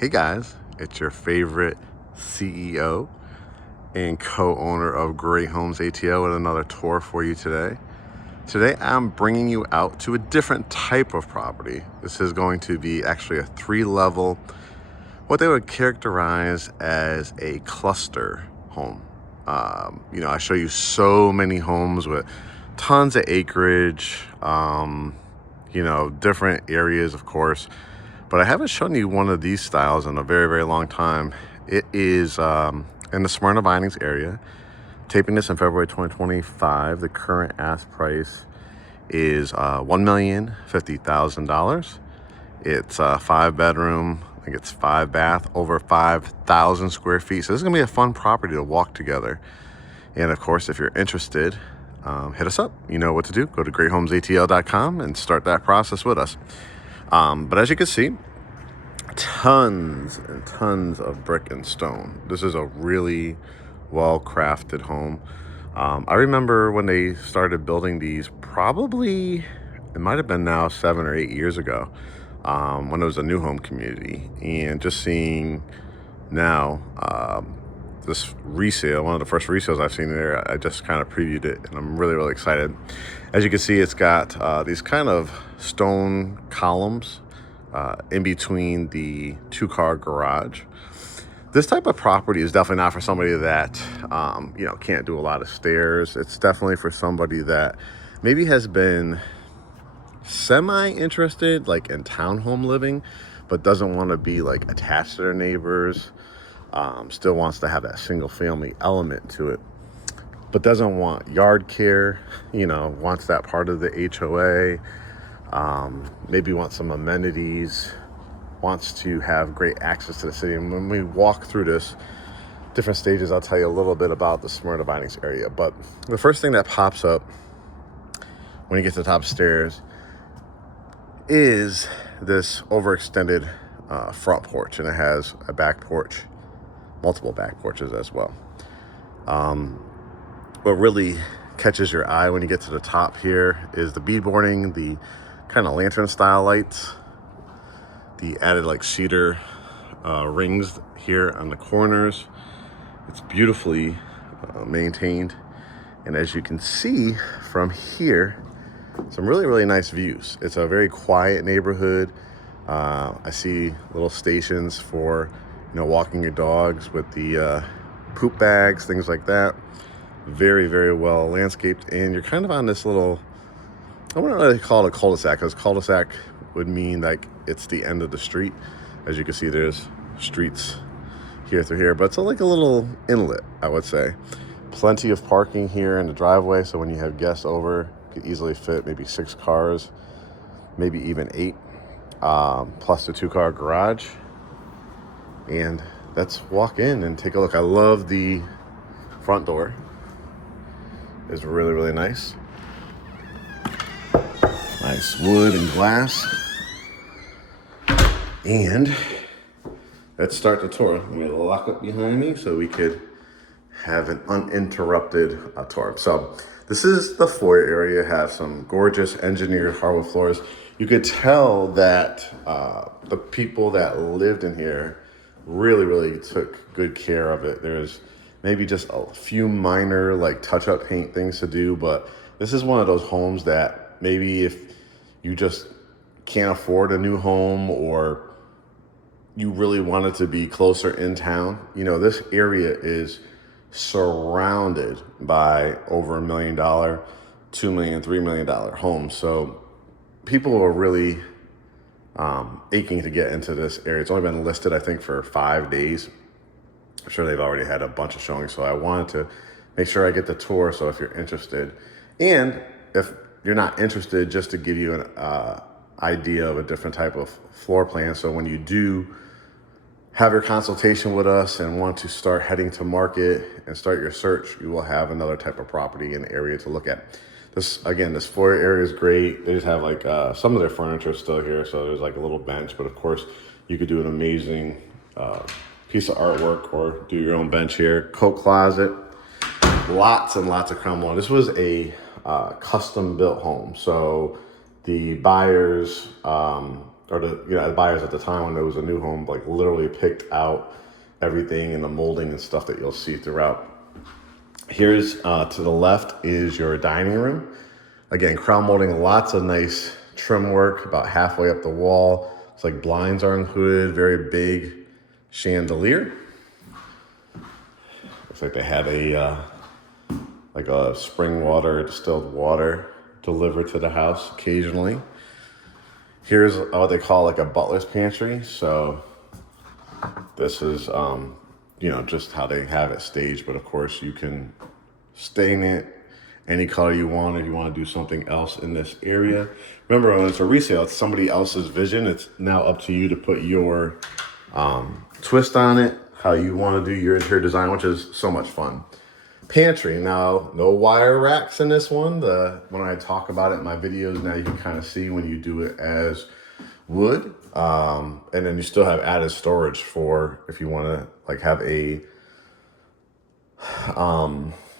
Hey guys, it's your favorite CEO and co-owner of GreatHomesATL with another tour for you today. Today I'm bringing you out to a different type of property. This is going to be actually a 3-level, what they would characterize as a cluster home. I show you so many homes with tons of acreage, different areas, of course. But I haven't shown you one of these styles in a very, very long time. It is in the Smyrna Vinings area. Taping this in February 2025. The current ask price is $1,050,000. It's a 5-bedroom. I think it's 5-bath, over 5,000 square feet. So this is gonna be a fun property to walk together. And of course, if you're interested, hit us up. You know what to do. Go to GreatHomesATL.com and start that process with us. But as you can see, tons and tons of brick and stone. This is a really well-crafted home. I remember when they started building these, probably, it might have been now 7 or 8 years ago, when it was a new home community. And just seeing now, this resale, one of the first resales I've seen there, I just kind of previewed it and I'm really, really excited. As you can see, it's got these kind of stone columns in between the 2-car garage. This type of property is definitely not for somebody that, can't do a lot of stairs. It's definitely for somebody that maybe has been semi-interested, like in townhome living, but doesn't want to be like attached to their neighbors. Still wants to have that single family element to it, but doesn't want yard care, wants that part of the HOA, maybe wants some amenities, wants to have great access to the city. And when we walk through this different stages, I'll tell you a little bit about the Smyrna Vinings area. But the first thing that pops up when you get to the top of the stairs is this overextended front porch, and it has a back porch, multiple back porches as well. What really catches your eye when you get to the top here is the beadboarding, the kind of lantern style lights, the added like cedar rings here on the corners. It's beautifully maintained, and as you can see from here, some really, really nice views. It's a very quiet neighborhood. I see little stations for walking your dogs with the poop bags, things like that. Very, very well landscaped, and you're kind of on this little, I wouldn't really call it a cul-de-sac, because cul-de-sac would mean like it's the end of the street. As you can see, there's streets here through here, but it's like a little inlet, I would say. Plenty of parking here in the driveway, so when you have guests over, you could easily fit maybe 6 cars, maybe even 8, plus the 2-car garage. And let's walk in and take a look. I love the front door. It's really, really nice. Nice wood and glass. And let's start the tour. I'm going to lock up behind me so we could have an uninterrupted tour. So this is the foyer area. Have some gorgeous engineered hardwood floors. You could tell that the people that lived in here really, really took good care of it. There's maybe just a few minor like touch-up paint things to do, but this is one of those homes that maybe if you just can't afford a new home, or you really want it to be closer in town, this area is surrounded by over $1 million, $2 million, $3 million homes. So people are really aching to get into this area. It's only been listed, I think, for 5 days. I'm sure they've already had a bunch of showings, so I wanted to make sure I get the tour. So if you're interested, and if you're not interested, just to give you an idea of a different type of floor plan. So when you do have your consultation with us and want to start heading to market and start your search, you will have another type of property and area to look at. This foyer area is great. They just have like some of their furniture still here, so there's like a little bench, but of course you could do an amazing piece of artwork or do your own bench here. Coat closet, lots and lots of crumb wall. This was a custom built home, so the buyers or the buyers at the time when there was a new home, like literally picked out everything and the molding and stuff that you'll see throughout. Here's to the left is your dining room. Again, crown molding, lots of nice trim work about halfway up the wall. It's like blinds are included, very big chandelier. Looks like they had a spring water, distilled water delivered to the house occasionally. Here's what they call like a butler's pantry. So this is, just how they have it staged. But of course you can stain it any color you want if you want to do something else in this area. Remember, when it's a resale, it's somebody else's vision. It's now up to you to put your twist on it, how you want to do your interior design, which is so much fun. Pantry, now no wire racks in this one. When I talk about it in my videos, now you can kind of see when you do it as wood. And then you still have added storage for if you want to like have a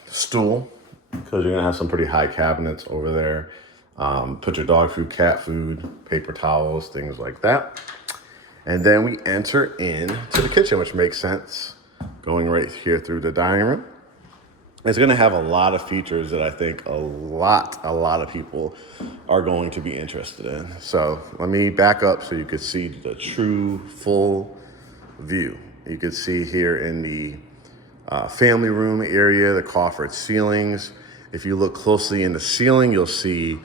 stool, because you're gonna have some pretty high cabinets over there. Put your dog food, cat food, paper towels, things like that. And then we enter into the kitchen, which makes sense, going right here through the dining room. It's gonna have a lot of features that I think a lot of people are going to be interested in. So let me back up so you could see the true full view. You could see here in the family room area, the coffered ceilings. If you look closely in the ceiling, you'll see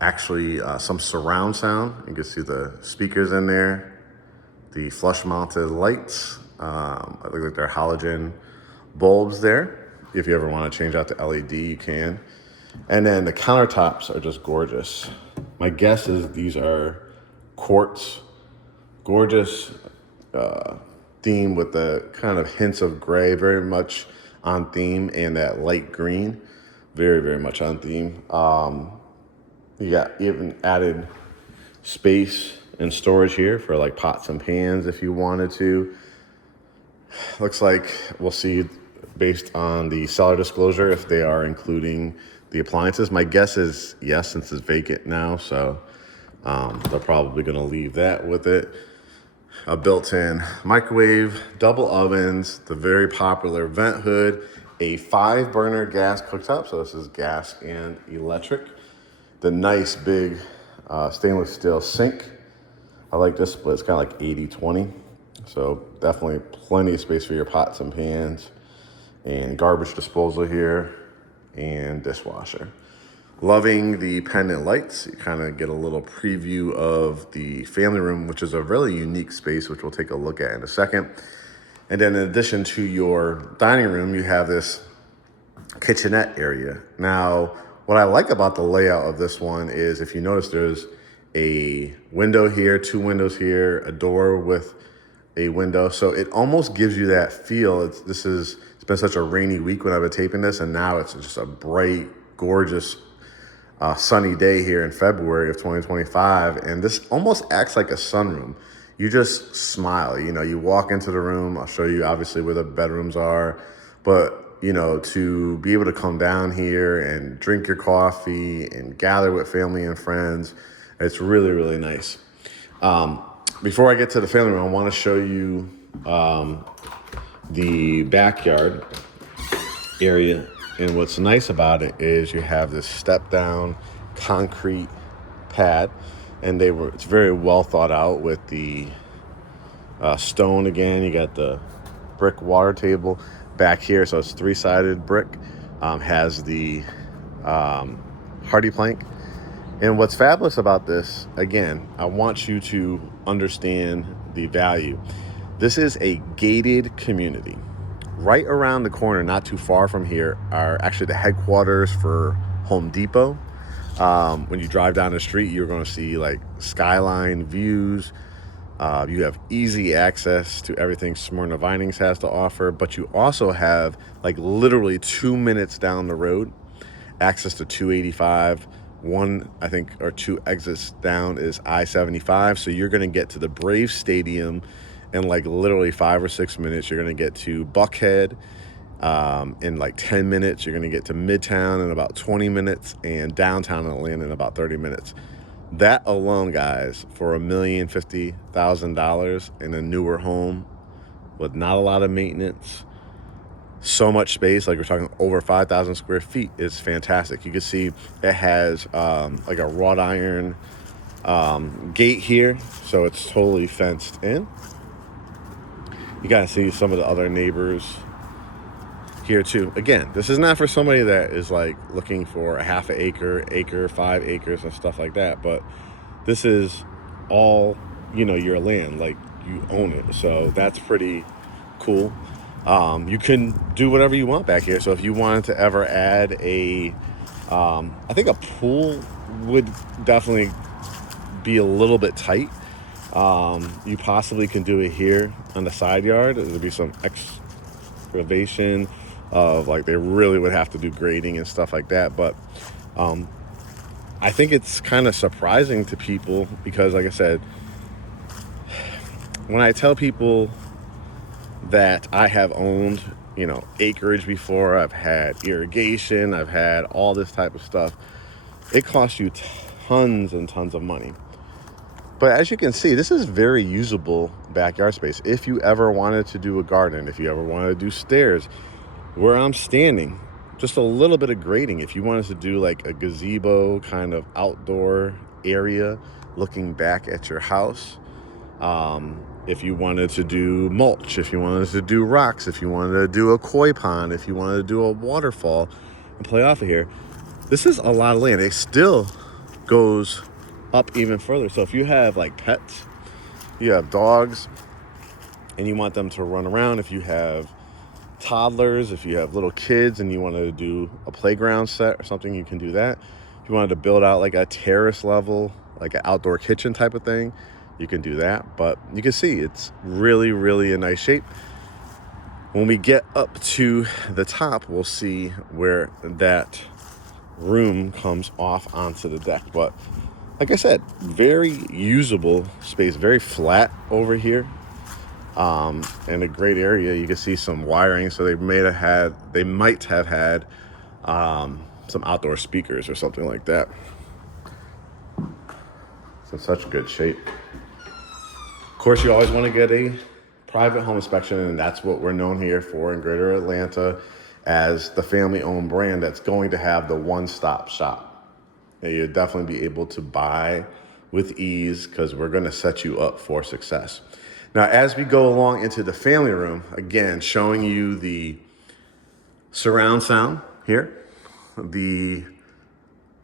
actually some surround sound. You can see the speakers in there, the flush mounted lights. I look like they're halogen bulbs there. If you ever want to change out to LED, you can. And then the countertops are just gorgeous. My guess is these are quartz. Gorgeous theme with the kind of hints of gray, very much on theme, and that light green, very, very much on theme. You got even added space and storage here for like pots and pans if you wanted to. Looks like we'll see based on the seller disclosure if they are including the appliances. My guess is yes, since it's vacant now, so they're probably gonna leave that with it. A built-in microwave, double ovens, the very popular vent hood, a 5-burner gas cooktop, so this is gas and electric. The nice big stainless steel sink. I like this split, it's kind of like 80-20. So definitely plenty of space for your pots and pans, and garbage disposal here, and dishwasher. Loving the pendant lights. You kind of get a little preview of the family room, which is a really unique space, which we'll take a look at in a second. And then in addition to your dining room, you have this kitchenette area. Now, what I like about the layout of this one is, if you notice, there's a window here, 2 windows here, a door with a window. So it almost gives you that feel. It's been such a rainy week when I've been taping this, and now it's just a bright, gorgeous, sunny day here in February of 2025. And this almost acts like a sunroom. You just smile, you walk into the room. I'll show you obviously where the bedrooms are, but to be able to come down here and drink your coffee and gather with family and friends, it's really, really nice. Before I get to the family room, I want to show you the backyard area. And what's nice about it is you have this step down concrete pad, and it's very well thought out with the stone. Again, you got the brick water table back here, so it's 3-sided brick, has the hardy plank. And what's fabulous about this, again, I want you to understand the value. This is a gated community. Right around the corner, not too far from here, are actually the headquarters for Home Depot. When you drive down the street, you're going to see like skyline views. You have easy access to everything Smyrna Vinings has to offer, but you also have like literally 2 minutes down the road, access to 285. 1, I think, or 2 exits down is I-75. So you're going to get to the Braves Stadium in like literally 5 or 6 minutes. You're going to get to Buckhead in like 10 minutes. You're going to get to Midtown in about 20 minutes, and downtown Atlanta in about 30 minutes. That alone, guys, for $1,050,000 in a newer home with not a lot of maintenance, so much space, like we're talking over 5,000 square feet, is fantastic. You can see it has like a wrought iron gate here, so it's totally fenced in. You gotta see some of the other neighbors here too. Again, this is not for somebody that is like looking for a half an acre, 5 acres and stuff like that, but this is all, your land, like you own it. So that's pretty cool. You can do whatever you want back here. So if you wanted to ever add I think a pool would definitely be a little bit tight. You possibly can do it here on the side yard. There'll be some excavation of, like, they really would have to do grading and stuff like that. But I think it's kind of surprising to people because, like I said, when I tell people that I have owned, acreage before, I've had irrigation, I've had all this type of stuff, it costs you tons and tons of money. But as you can see, this is very usable backyard space. If you ever wanted to do a garden, if you ever wanted to do stairs, where I'm standing, just a little bit of grading. If you wanted to do like a gazebo kind of outdoor area looking back at your house, if you wanted to do mulch, if you wanted to do rocks, if you wanted to do a koi pond, if you wanted to do a waterfall and play off of here, this is a lot of land. It still goes up even further. So if you have like pets, you have dogs, and you want them to run around, if you have toddlers, if you have little kids and you wanted to do a playground set or something, you can do that. If you wanted to build out like a terrace level, like an outdoor kitchen type of thing, you can do that. But you can see it's really, really in nice shape. When we get up to the top, we'll see where that room comes off onto the deck. But like I said, very usable space, very flat over here. In a great area. You can see some wiring, so they might have had some outdoor speakers or something like that. It's in such good shape. Of course, you always want to get a private home inspection, and that's what we're known here for in Greater Atlanta as the family-owned brand that's going to have the one-stop shop. And you'll definitely be able to buy with ease because we're going to set you up for success. Now, as we go along into the family room, again, showing you the surround sound here. The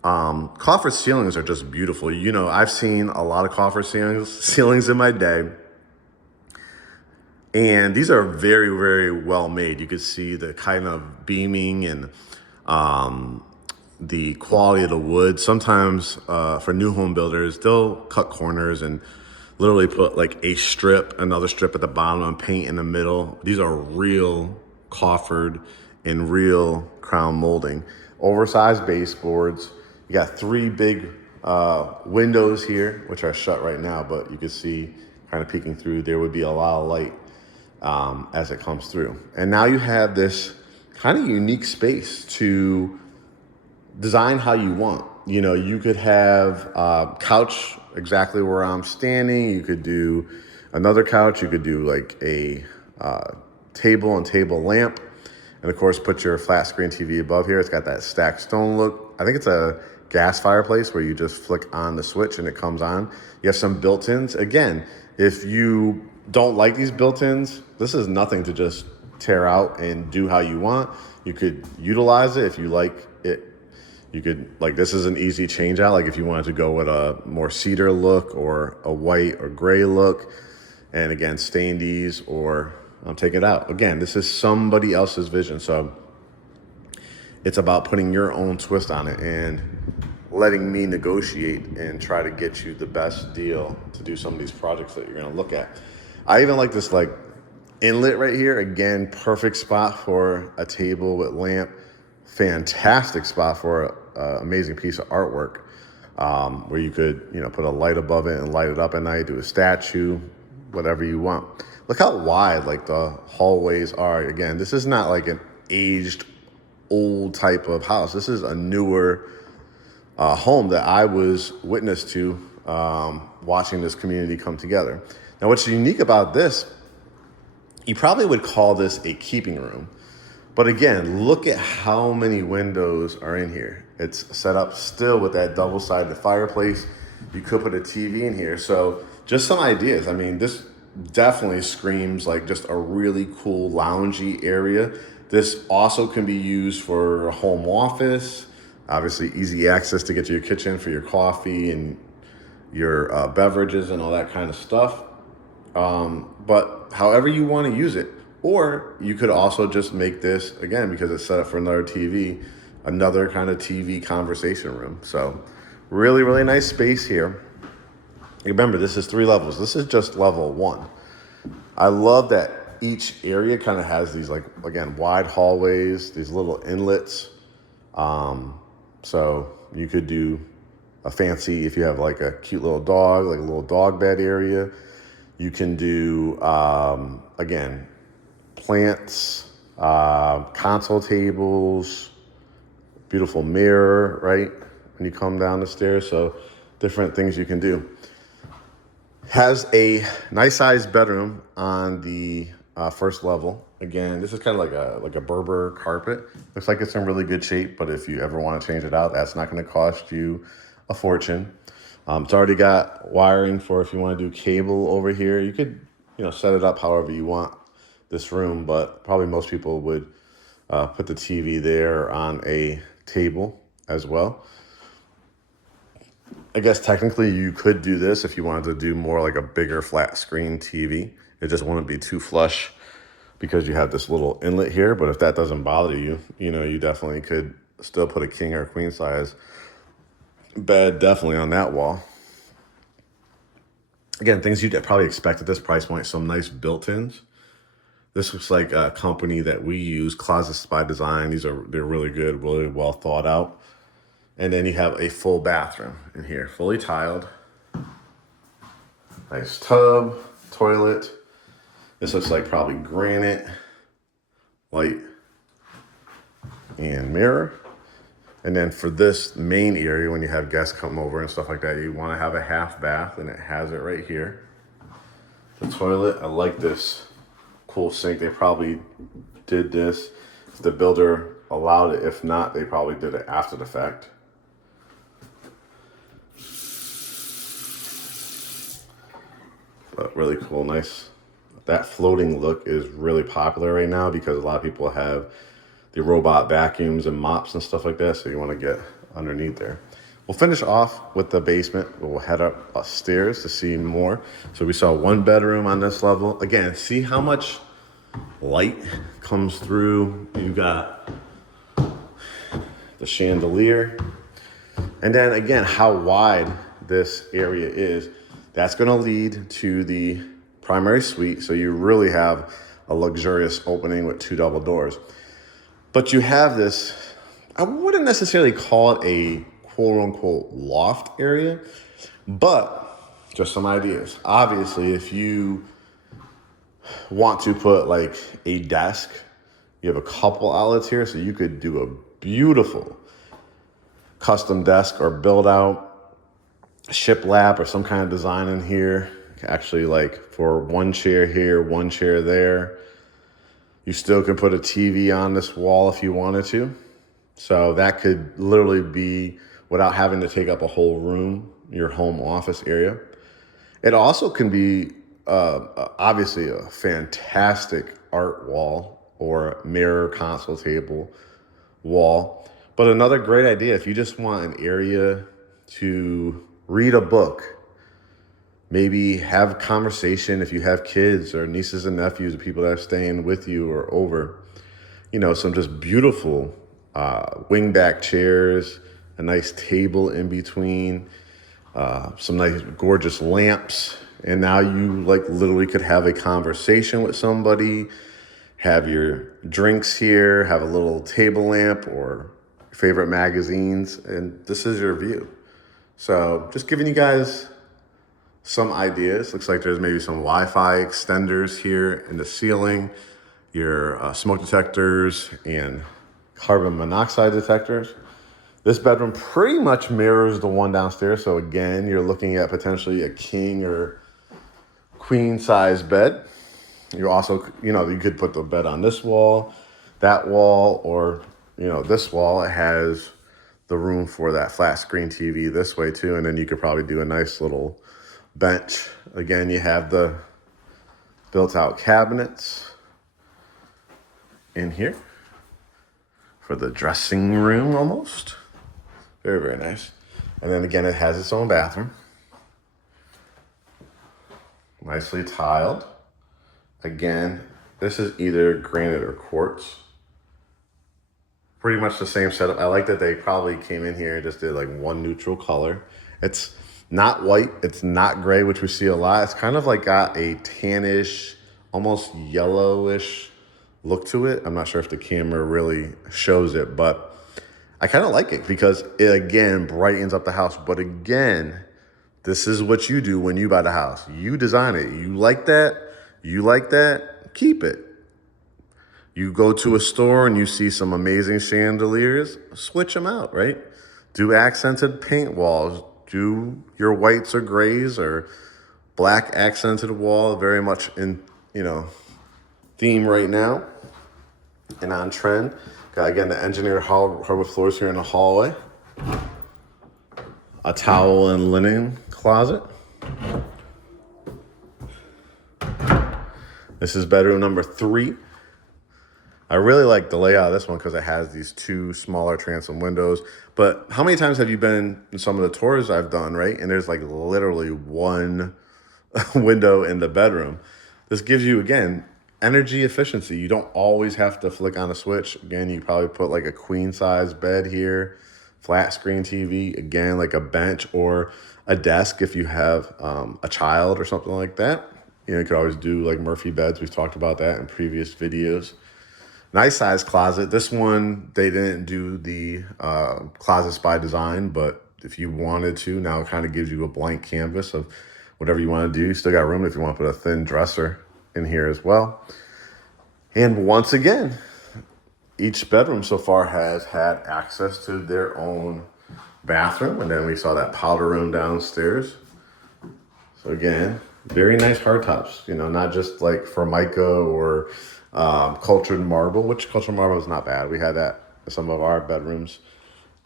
coffer ceilings are just beautiful. I've seen a lot of coffer ceilings in my day. And these are very, very well made. You can see the kind of beaming and the quality of the wood. Sometimes for new home builders, they'll cut corners and literally put like a strip, another strip at the bottom, and paint in the middle. These are real coffered and real crown molding. Oversized baseboards. You got 3 big windows here, which are shut right now, but you can see kind of peeking through. There would be a lot of light as it comes through. And now you have this kind of unique space to design how you want. You could have a couch exactly where I'm standing. You could do another couch. You could do like a table and table lamp. And of course, put your flat screen TV above here. It's got that stacked stone look. I think it's a gas fireplace where you just flick on the switch and it comes on. You have some built-ins. Again, if you don't like these built-ins, this is nothing to just tear out and do how you want. You could utilize it if you like it. You could, like, this is an easy change out. Like if you wanted to go with a more cedar look or a white or gray look, and again, stain these or take it out. Again, this is somebody else's vision. So it's about putting your own twist on it and letting me negotiate and try to get you the best deal to do some of these projects that you're going to look at. I even like this like inlet right here. Again, perfect spot for a table with lamp. Fantastic spot for an amazing piece of artwork where you could, put a light above it and light it up at night, do a statue, whatever you want. Look how wide like the hallways are. Again, this is not like an aged old type of house. This is a newer home that I was witness to watching this community come together. Now, what's unique about this, you probably would call this a keeping room. But again, look at how many windows are in here. It's set up still with that double-sided fireplace. You could put a TV in here. So just some ideas. I mean, this definitely screams like just a really cool loungy area. This also can be used for a home office. Obviously, easy access to get to your kitchen for your coffee and your beverages and all that kind of stuff. But however you want to use it. Or you could also just make this, again, because it's set up for another TV, another kind of TV conversation room. So really, really nice space here. Remember, this is 3 levels. This is just level 1. I love that each area kind of has these, like, again, wide hallways, these little inlets. So you could do a fancy, if you have like a cute little dog, like a little dog bed area. You can do, again, plants, console tables, beautiful mirror, right? When you come down the stairs, so different things you can do. Has a nice sized bedroom on the first level. Again, this is kind of like a Berber carpet. Looks like it's in really good shape, but if you ever want to change it out, that's not going to cost you a fortune. It's already got wiring for if you want to do cable over here. You could, set it up however you want this room, but probably most people would put the TV there on a table as well. I guess technically you could do this if you wanted to do more like a bigger flat screen TV. It just wouldn't be too flush because you have this little inlet here. But if that doesn't bother you, you definitely could still put a king or queen size bed definitely on that wall. Again, things you'd probably expect at this price point, some nice built-ins. This looks like a company that we use, Closets by Design. They're really good, really well thought out. And then you have a full bathroom in here, fully tiled. Nice tub, toilet. This looks like probably granite, light, and mirror. And then for this main area, when you have guests come over and stuff like that, you want to have a half bath, and it has it right here. The toilet, I like this cool sink. They probably did this if the builder allowed it. If not, they probably did it after the fact. But really cool, nice. That floating look is really popular right now because a lot of people have the robot vacuums and mops and stuff like that, so you want to get underneath there. We'll finish off with the basement. We'll head up upstairs to see more. So we saw 1 bedroom on this level. Again, see how much light comes through. You got the chandelier. And then again, how wide this area is. That's going to lead to the primary suite. So you really have a luxurious opening with 2 double doors. But you have this, I wouldn't necessarily call it a quote unquote loft area, but just some ideas. Obviously, if you want to put like a desk, you have a couple outlets here, so you could do a beautiful custom desk or build out shiplap or some kind of design in here. Actually, like for 1 chair here, 1 chair there. You still could put a TV on this wall if you wanted to. So that could literally be, without having to take up a whole room, your home office area. It also can be obviously a fantastic art wall or mirror console table wall. But another great idea, if you just want an area to read a book, maybe have a conversation if you have kids or nieces and nephews or people that are staying with you or over. Some just beautiful wingback chairs, a nice table in between, some nice gorgeous lamps. And now you literally could have a conversation with somebody, have your drinks here, have a little table lamp or favorite magazines, and this is your view. So just giving you guys some ideas. Looks like there's maybe some Wi-Fi extenders here in the ceiling, your smoke detectors and carbon monoxide detectors. This bedroom pretty much mirrors the one downstairs. So again, you're looking at potentially a king or queen size bed. You also, you could put the bed on this wall, that wall, or, this wall. It has the room for that flat screen TV this way too. And then you could probably do a nice little bench. Again, you have the built out cabinets in here for the dressing room almost. Very, very nice. And then again, it has its own bathroom. Nicely tiled. Again, this is either granite or quartz. Pretty much the same setup. I like that they probably came in here and just did like one neutral color. It's not white, it's not gray, which we see a lot. It's kind of like got a tannish, almost yellowish look to it. I'm not sure if the camera really shows it, but I kind of like it because it, again, brightens up the house. But again, this is what you do when you buy the house. You design it. You like that, keep it. You go to a store and you see some amazing chandeliers, switch them out, right? Do accented paint walls. Do your whites or grays or black accented wall, very much in, theme right now and on trend. Got, again, the engineered hardwood floors here in the hallway. A towel and linen closet. This is bedroom number 3. I really like the layout of this one because it has these 2 smaller transom windows. But how many times have you been in some of the tours I've done, right? And there's like literally one window in the bedroom. This gives you, again, energy efficiency. You don't always have to flick on a switch. Again, you probably put like a queen size bed here, flat screen TV, again, like a bench or a desk if you have a child or something like that. You could always do like Murphy beds. We've talked about that in previous videos. Nice size closet. This one, they didn't do the closets by design, but if you wanted to, now it kind of gives you a blank canvas of whatever you want to do. You still got room if you want to put a thin dresser in here as well. And once again, each bedroom so far has had access to their own bathroom. And then we saw that powder room downstairs. So again, very nice hardtops, not just like Formica or cultured marble, which cultured marble is not bad. We had that in some of our bedrooms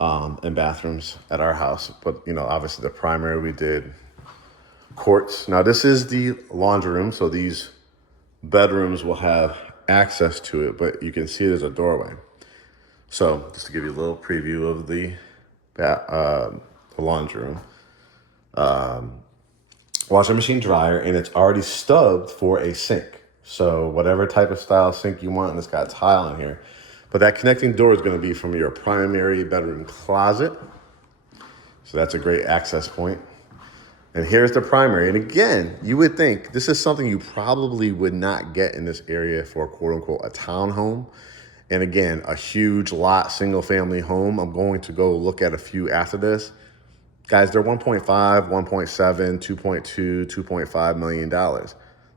and bathrooms at our house. But, obviously the primary we did quartz. Now this is the laundry room. So these bedrooms will have access to it, but you can see there's a doorway. So just to give you a little preview of the laundry room. Washing machine, dryer, and it's already stubbed for a sink. So whatever type of style sink you want, and it's got tile in here. But that connecting door is going to be from your primary bedroom closet. So that's a great access point. And here's the primary. And again, you would think this is something you probably would not get in this area for quote unquote a townhome. And again, a huge lot, single family home. I'm going to go look at a few after this. Guys, they're 1.5, 1.7, 2.2, $2.5 million.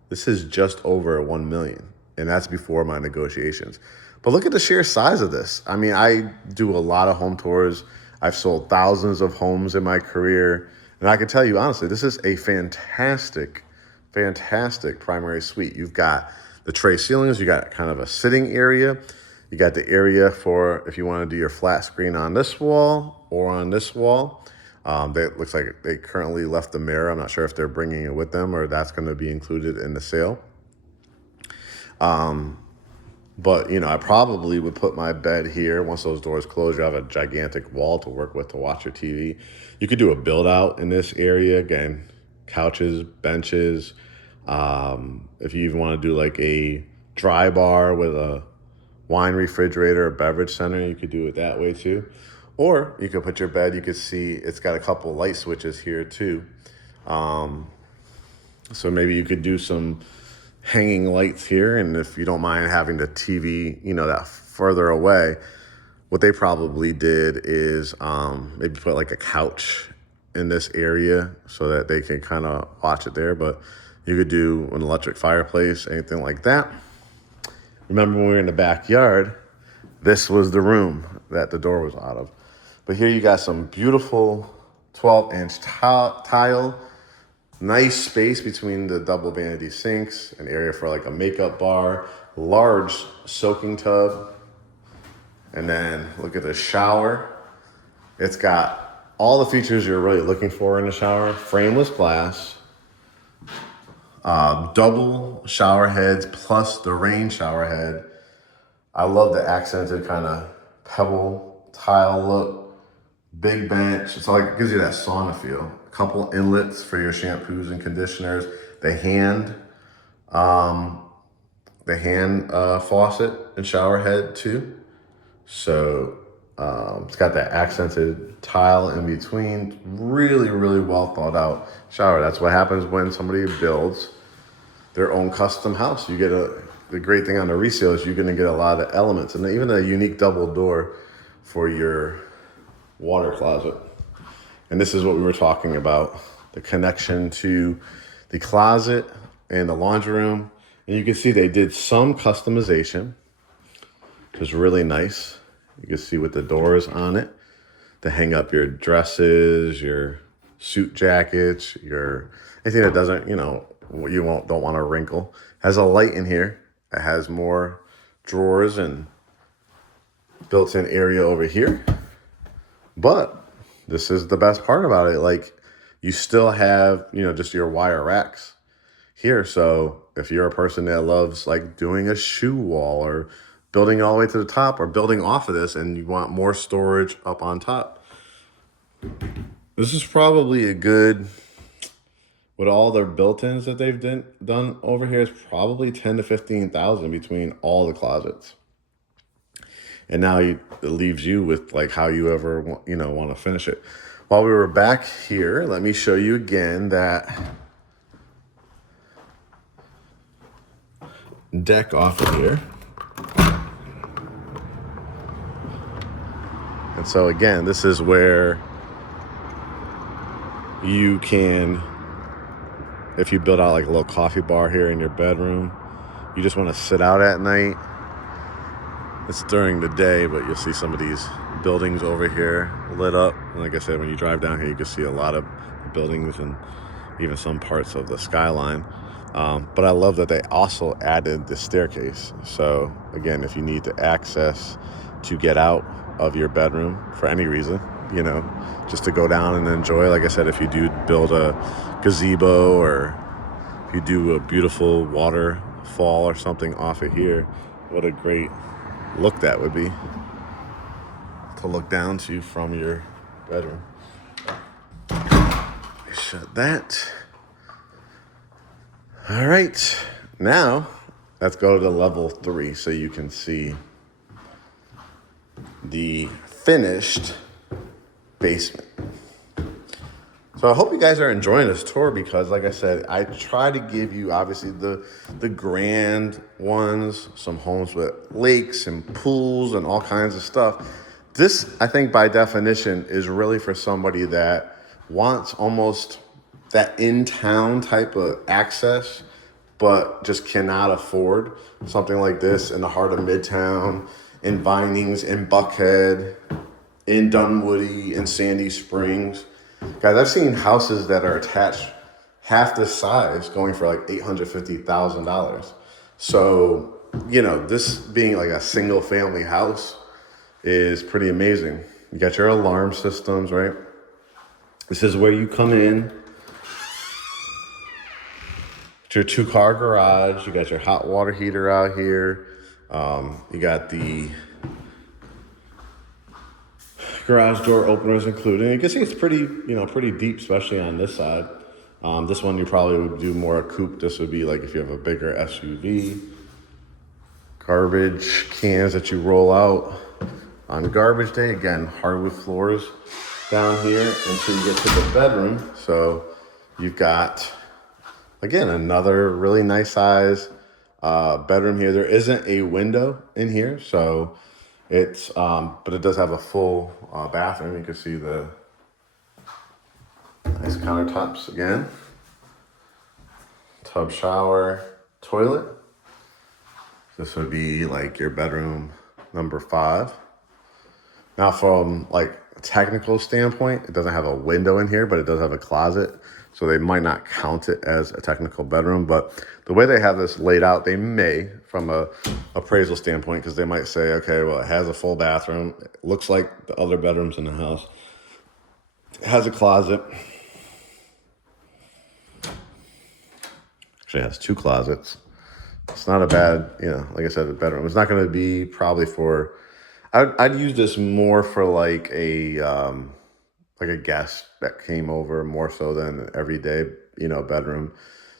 This is just over 1 million. And that's before my negotiations. But look at the sheer size of this. I mean, I do a lot of home tours. I've sold thousands of homes in my career. And I can tell you, honestly, this is a fantastic, fantastic primary suite. You've got the tray ceilings. You got kind of a sitting area. You got the area for if you want to do your flat screen on this wall or on this wall. That looks like they currently left the mirror. I'm not sure if they're bringing it with them or that's going to be included in the sale. But, I probably would put my bed here. Once those doors close, you have a gigantic wall to work with to watch your TV. You could do a build out in this area. Again, couches, benches. If you even want to do like a dry bar with a wine refrigerator, a beverage center, you could do it that way too. Or you could put your bed, you could see it's got a couple light switches here too. So maybe you could do some hanging lights here. And if you don't mind having the TV, that further away, what they probably did is maybe put like a couch in this area so that they can kind of watch it there. But you could do an electric fireplace, anything like that. Remember when we were in the backyard, this was the room that the door was out of. But here you got some beautiful 12-inch tile, nice space between the double vanity sinks, an area for like a makeup bar, large soaking tub. And then look at the shower. It's got all the features you're really looking for in a shower. Frameless glass, double shower heads plus the rain shower head. I love the accented kind of pebble tile look. Big bench. It's like, it gives you that sauna feel. A couple inlets for your shampoos and conditioners. The hand faucet and shower head too. So it's got that accented tile in between. Really, really well thought out shower. That's what happens when somebody builds their own custom house. You get the great thing on the resale is you're gonna get a lot of elements, and even a unique double door for your water closet. And this is what we were talking about, the connection to the closet and the laundry room. And you can see they did some customization, which is really nice. You can see with the doors on it to hang up your dresses, your suit jackets, your anything that doesn't, don't want to wrinkle. Has a light in here. It has more drawers and built-in area over here. But this is the best part about it. Like, you still have, just your wire racks here. So if you're a person that loves like doing a shoe wall or building all the way to the top or building off of this and you want more storage up on top, this is probably a good, with all their built-ins that they've done over here, is probably 10 to 15,000 between all the closets. And now it leaves you with like how you ever want to finish it. While we were back here, let me show you again that deck off of here. And so again, this is where you can, if you build out like a little coffee bar here in your bedroom, you just want to sit out at night. It's during the day, but you'll see some of these buildings over here lit up. And like I said, when you drive down here, you can see a lot of buildings and even some parts of the skyline. But I love that they also added the staircase. So again, if you need to access to get out of your bedroom for any reason, just to go down and enjoy. Like I said, if you do build a gazebo or if you do a beautiful waterfall or something off of here, what a great look that would be to look down to from your bedroom. Shut that. All right, now let's go to level 3 so you can see the finished basement. So I hope you guys are enjoying this tour because, like I said, I try to give you obviously the grand ones, some homes with lakes and pools and all kinds of stuff. This, I think by definition, is really for somebody that wants almost that in-town type of access, but just cannot afford something like this in the heart of Midtown, in Vinings, in Buckhead, in Dunwoody, in Sandy Springs. Guys, I've seen houses that are attached half the size going for like $850,000. So, this being like a single family house is pretty amazing. You got your alarm systems, right? This is where you come in. It's your 2-car garage. You got your hot water heater out here. You got the garage door openers included. You can see it's pretty deep, especially on this side. This one you probably would do more a coupe. This would be like if you have a bigger SUV. Garbage cans that you roll out on garbage day. Again, hardwood floors down here until you get to the bedroom. So you've got, again, another really nice size bedroom here. There isn't a window in here, so it's, but it does have a full bathroom. You can see the nice countertops again. Tub, shower, toilet. This would be like your bedroom number 5. Now from like a technical standpoint, it doesn't have a window in here, but it does have a closet. So they might not count it as a technical bedroom, but the way they have this laid out, they may from a appraisal standpoint, because they might say, okay, well, it has a full bathroom. It looks like the other bedrooms in the house. It has a closet. Actually has 2 closets. It's not a bad, like I said, a bedroom. It's not going to be probably for, I'd use this more for like a guest that came over more so than an everyday, bedroom.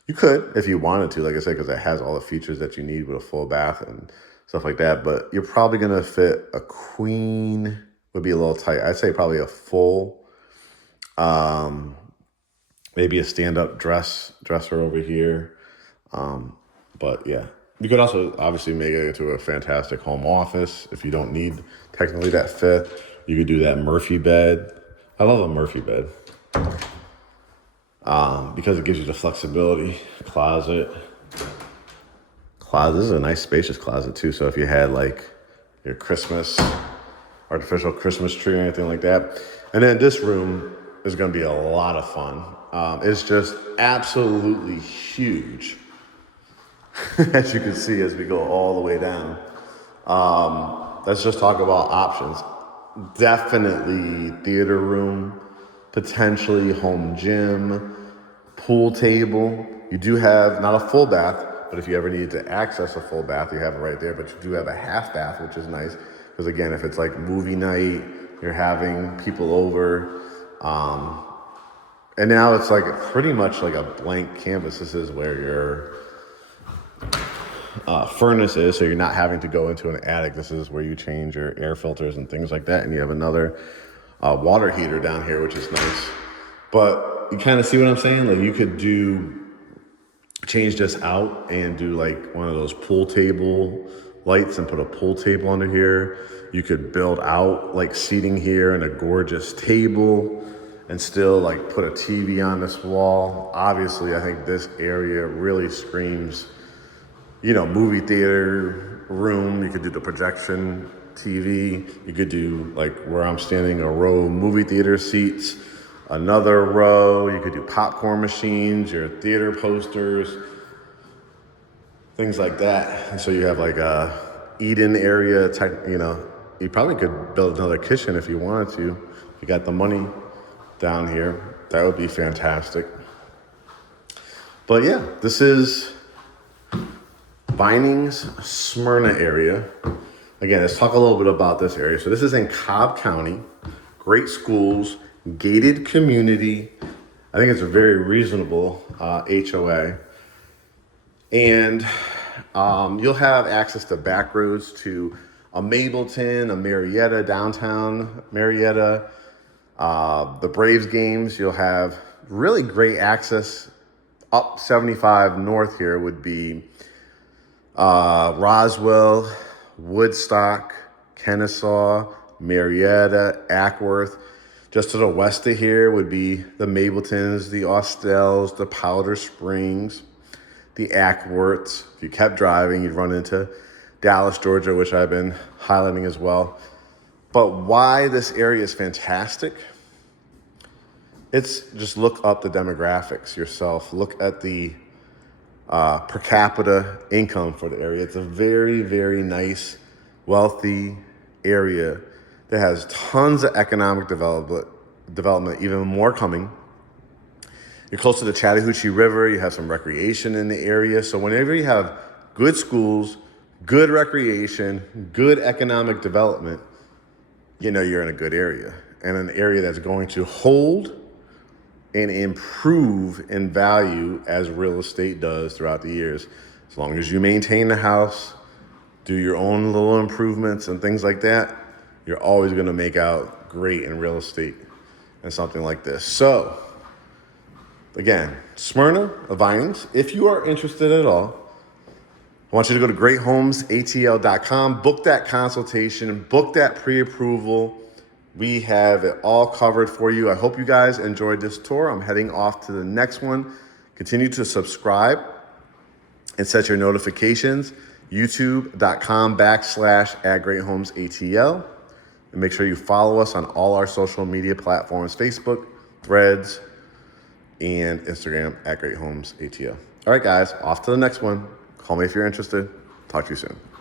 You could, if you wanted to, like I said, because it has all the features that you need with a full bath and stuff like that. But you're probably going to fit a queen, would be a little tight. I'd say probably a full, maybe a stand-up dresser over here. But yeah, you could also obviously make it into a fantastic home office if you don't need technically that fifth. You could do that Murphy bed. I love a Murphy bed because it gives you the flexibility. Closet. This is a nice spacious closet too. So if you had like your artificial Christmas tree or anything like that. And then this room is going to be a lot of fun. It's just absolutely huge. As you can see as we go all the way down. Let's just talk about options. Definitely theater room, potentially home gym, pool table. You do have not a full bath, but if you ever need to access a full bath, you have it right there. But you do have a half bath, which is nice. Because again, if it's like movie night, you're having people over. And now it's like pretty much like a blank canvas. This is where your furnace is, so you're not having to go into an attic. This is where you change your air filters and things like that. And you have another water heater down here, which is nice. But you kind of see what I'm saying? Like you could change this out and do like one of those pool table lights and put a pool table under here. You could build out like seating here and a gorgeous table and still like put a TV on this wall. Obviously, I think this area really screams, movie theater room. You could do the projection TV. You could do like where I'm standing, a row of movie theater seats, another row. You could do popcorn machines, your theater posters, things like that. And so you have like a eat-in area type, you probably could build another kitchen if you wanted to. If you got the money down here, that would be fantastic. But yeah, this is Vining's Smyrna area. Again, let's talk a little bit about this area. So this is in Cobb County, great schools, gated community. I think it's a very reasonable HOA. And you'll have access to back roads to a Mableton, a Marietta, downtown Marietta, the Braves games. You'll have really great access. Up 75 north here would be Roswell, Woodstock, Kennesaw, Marietta, Ackworth. Just to the west of here would be the Mabletons, the Austels, the Powder Springs, the Ackworths. If you kept driving, you'd run into Dallas, Georgia, which I've been highlighting as well. But why this area is fantastic, it's just look up the demographics yourself. Look at the per capita income for the area. It's a very, very nice, wealthy area that has tons of economic development, even more coming. You're close to the Chattahoochee River. You have some recreation in the area. So whenever you have good schools, good recreation, good economic development, you're in a good area, and an area that's going to hold and improve in value as real estate does throughout the years. As long as you maintain the house, do your own little improvements and things like that, you're always going to make out great in real estate and something like this. So again, Smyrna of Vinings, if you are interested at all, I want you to go to GreatHomesATL.com, book that consultation, book that pre-approval. We have it all covered for you. I hope you guys enjoyed this tour. I'm heading off to the next one. Continue to subscribe and set your notifications. YouTube.com/@GreatHomesATL. And make sure you follow us on all our social media platforms, Facebook, Threads, and Instagram at GreatHomesATL. All right, guys, off to the next one. Call me if you're interested. Talk to you soon.